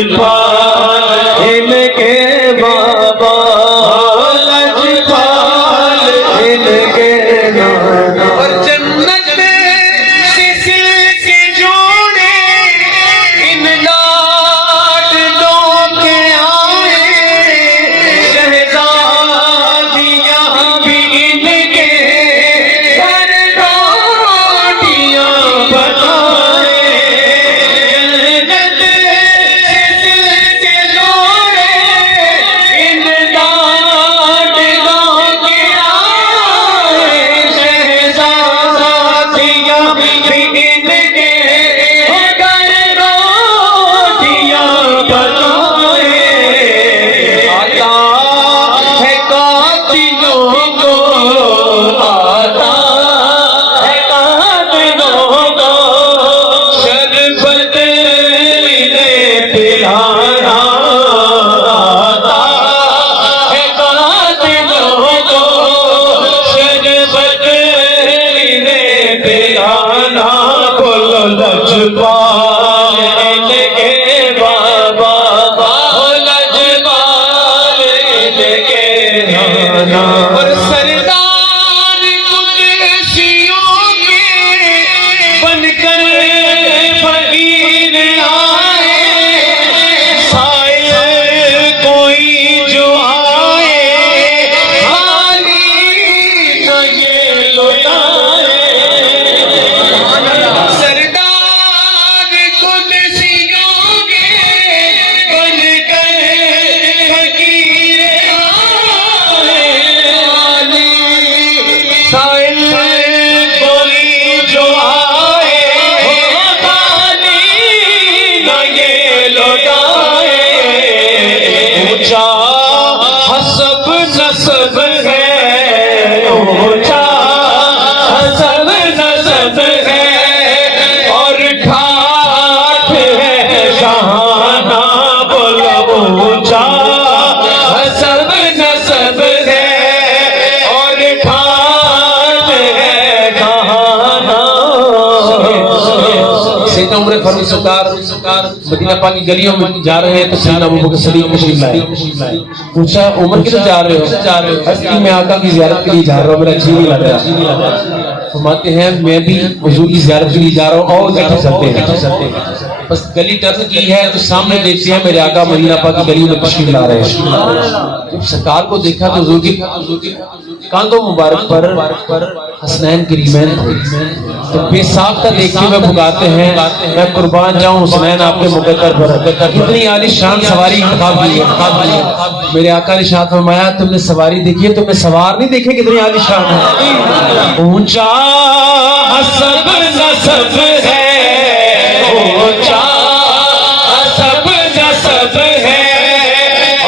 लजपाल इनके बाबा, लजपाल इनके नाना। और जन्नत से सिलके जोड़े इन लाडलों के आए, शहजादियां भी इनके घर रोटियां बनाए। जन्नत से सिलके जोड़े इन लाडलों के आए, शहजादियां भी इनके घर रोटियां बनाए। आता है कातिलों को, आता है कातिलों को शरबत इन्हें पिलाना। आता है कातिलों को शरबत इन्हें पिलाना। बोलो लजपाल इनके बाबा, लजपाल इनके नाना। और सरदार कुदसियों के बनकर फकीर आए, साइल कोई जो आए खाली न ये लौटाए। सरदार कुदसियों के बनकर फकीर आए, साइल कोई जो आए खाली न ये लौटाए। ऊंचा हसब नसब है, ऊंचा हसब नसब है, और ठाठ है शाहाना। बोलो ऊंचा हसब नसब है, और ठाठ है शाहाना। सैयदना उमर फारूक सरकार मदीना पाक की गलियों में जा रहे हैं तो सैयदना अबू बकर सिद्दीक़ तशरीफ लाए। पूछा उमर किधर जा रहे हो? हस्ती मैं आका की ज़ियारत के लिए जा रहा हूँ, मेरा जी नहीं लग रहा। फरमाते हैं मैं भी हुजूर की ज़ियारत के लिए जा रहा हूँ, और बैठे चलते हैं। बस गली टर्न की है तो सामने देखते हैं मेरे आका मदीना पाक की गली में तशरीफ ला रहे हैं। जब सरकार को देखा तो हुजूर की कांधों मुबारक पर हसनैन करीमैन थे। तो बेसाख्ता देखते हुए पुकारते हैं मैं कुर्बान जाऊं हुसनैन आपके मुकद्दर पर। कितनी आलीशान सवारी इंतखाब की है। मेरे आका ने इरशाद फरमाया तुमने सवारी देखी है, तुमने सवार नहीं देखे कितनी आलीशान है। ऊंचा हसब नसब है, ऊंचा हसब नसब है,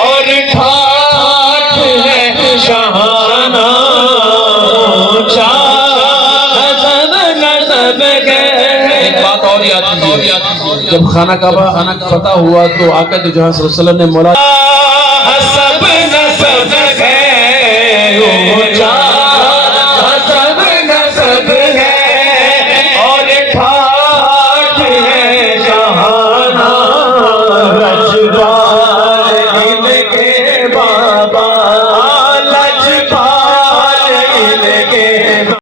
और ठाठ है शाहाना। ऊंचा हसब नसब है। एक बात और याद कीजिए, जब खाना काबा फतह हुआ तो आका दो जहां सल्लल्लाहु अलैहि वसल्लम ने मौला हसब नसब है,